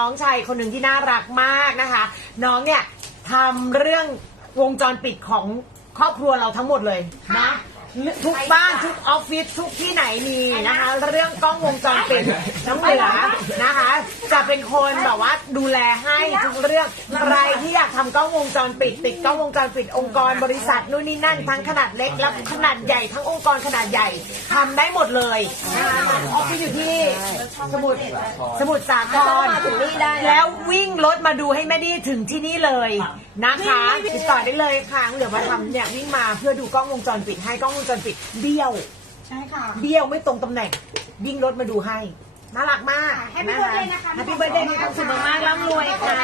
องชายคนหนึ่งที่น่ารักมากนะคะ น้องเนี่ยทำเรื่องวงจรปิดของครอบครัวเราทั้งหมดเลยนะทุกบ้านทุกออฟฟิศทุกที่ไหนมีนะคะ เรื่องกล้องวงจรปิดน้องเหลือนะคะ จะเป็นคนแบบว่าดูแลให้ทุกเรื่องใครที่อยากทำกล้องวงจรปิด ติดกล้องวงจรปิดองค์กรบริษัทนู่นนี่นั่นทั้งขนาดเล็กและขนาดใหญ่ทั้งองค์กรขนาดใหญ่ทำได้หมดเลยนะคะออฟฟิศอยู่ที่ สมุทรสมุทรสาครมาถึงนี่ได้นะแล้ววิ่งรถมาดูให้แม่ดีถึงที่นี่เลยนะคะติดต่อได้เลยค่ะเหลือมาทำเนี่ยวิ่งมาเพื่อดูกล้องวงจรปิดให้กล้องวงจรปิดเบี้ยว ใช่ค่ะ เบี้ยวไม่ตรงตำแหน่ง วิ่งรถมาดูให้ น่ารักมาก Happy birthday นะคะแฮปปี้เบิร์ดเดย์มีความสุขมากๆร่ำรวยค่ะ